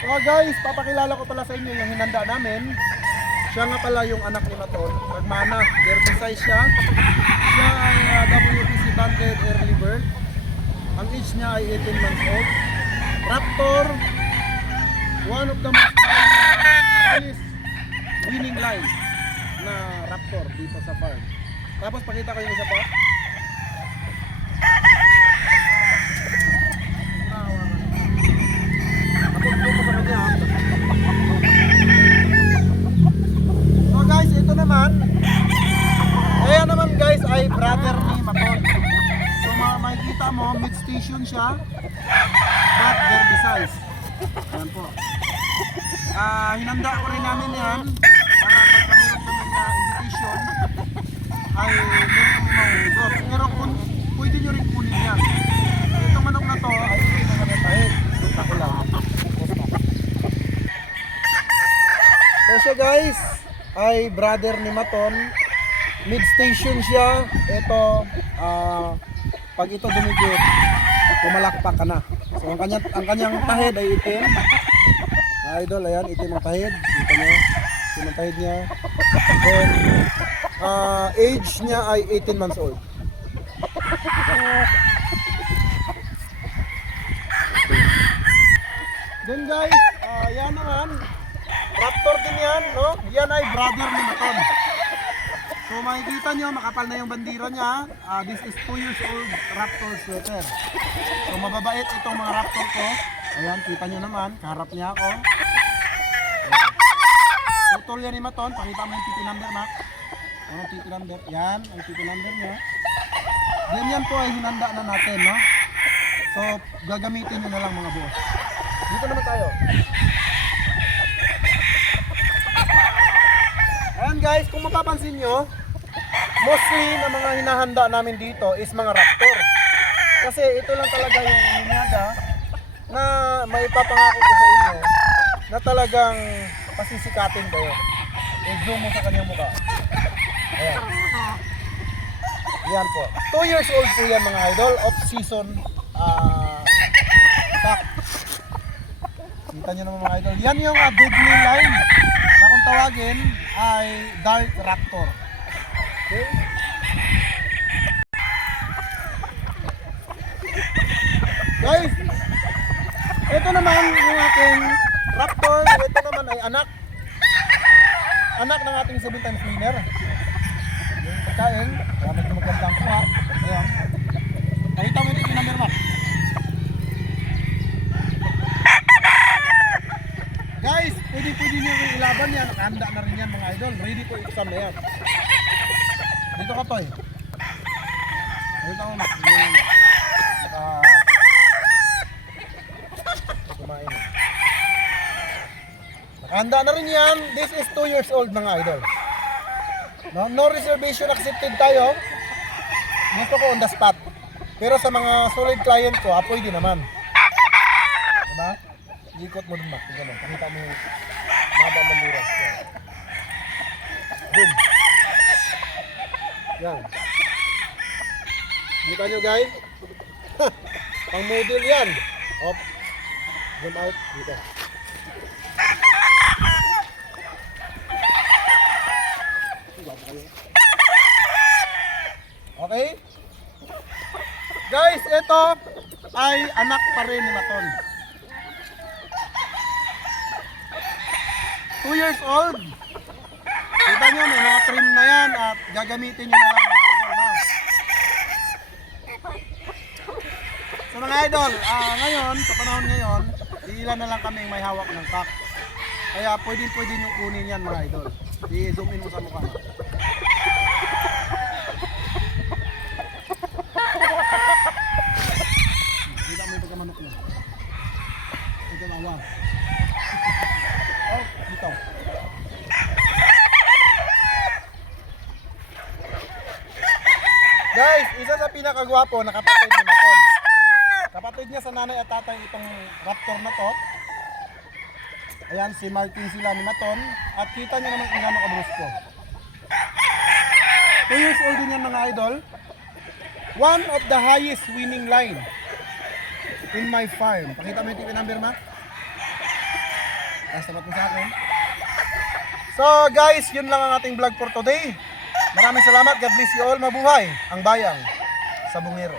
So guys, papakilala ko pala sa inyo yung hinanda namin. Siya nga pala yung anak ni Maton, Pragmana, Derby size siya. Siya ay WPC banded early bird. Ang age niya ay 18 months old. Raptor, one of the most highest winning line na Raptor dito sa farm. Tapos pakita ko yung isa pa. So guys, ito naman. Ayan naman guys ay brother ni Maton. So makikita mo, mid station siya. But Derby size. Ayan po. Hinanda ko rin namin yan para pagka meron kami na invitation ay meron kami mahugot. Pero kung pwede nyo rin kunin yan. Itong manok na to ay hindi naman natahid. Punta ko lang. So siya guys ay brother ni Maton. Mid station siya. Ito pag ito dumigit pumalakpak ka na. So ang kanyang tahid ay itim. Idol, ayan, itim ang tahid. Kita nyo, itim ang tahid niya. Then, age niya ay 18 months old. Then guys, yan naman. Raptor din yan, no? Yan ay brother ni Maton. So makikita nyo, makapal na yung bandira niya. This is 2 years old Raptor sweater. So mababait itong mga Raptor ko. Ayan, kita nyo naman, kaharap niya ako. Putol yan ni Maton, pakita mo yung TP number, Mac. Ano TP number? Yan, ang TP number niya. Yan po ay hinanda na natin, no? So, gagamitin nyo na lang mga boss. Dito naman tayo. Ayan guys, kung mapapansin nyo, mostly na mga hinahanda namin dito is mga Raptor. Kasi ito lang talaga yung linyada na may papangako ko sa inyo na talagang pasisikatin kayo. I-zoom mo sa kanyang mukha. Ayan. Yan po. 2 years old po yan mga idol. Off-season pack. Kita nyo naman mga idol. Yan yung deadly line na kung tawagin ay Dark Raptor. Okay? Guys, ito naman yung aking Raptor. Ito naman ay anak ng ating 7 times winner. Yung pagkain, gamit na magandang kuha. Ayan. Pakita mo yung number, Mac. Guys, pwede nyo rin ilaban yan. Nakahanda na rin yan mga idol. Ready for exam na yan. Dito ka, Toy. Pakita mo, Mac. Kumain. Nakahanda na rin yan. This is 2 years old mga idol. No reservation accepted tayo. Gusto ko on the spot. Pero sa mga solid client ko, pwede naman. Diba? Ikot mo dun, Mac. Ganun. Pakita mo yung mga bandura. Boom. Yan. Kita nyo guys? Pang model yan. Op. Zoom out. Dito. Okay? Guys, ito ay anak pa rin ni Maton. 2 years old. Kita nyo, may mga trim na yan at gagamitin nyo na lang mga idol. No? So mga idol, ngayon, sa panahon ngayon, ilan na lang kami may hawak ng pack. Kaya pwede nyo kunin yan mga idol. I-zoom in mo sa mukha. Kita mo yung pagkamanok mo. Ito mawa. Oh, dito. Guys, isa sa pinakagwapo na kapatid ni Maton. Kapatid niya sa nanay at tatay itong Raptor na to. Ayan, si Martin sila ni Maton. At kita niyo naman kung gano'ng kabrusko. 2 years old din yan mga idol. One of the highest winning line in my farm. Pakita mo yung TV number, ma. Nasamat mo sa akin. So guys, yun lang ang ating vlog for today. Maraming salamat. God bless you all. Mabuhay ang bayang sa Bungero.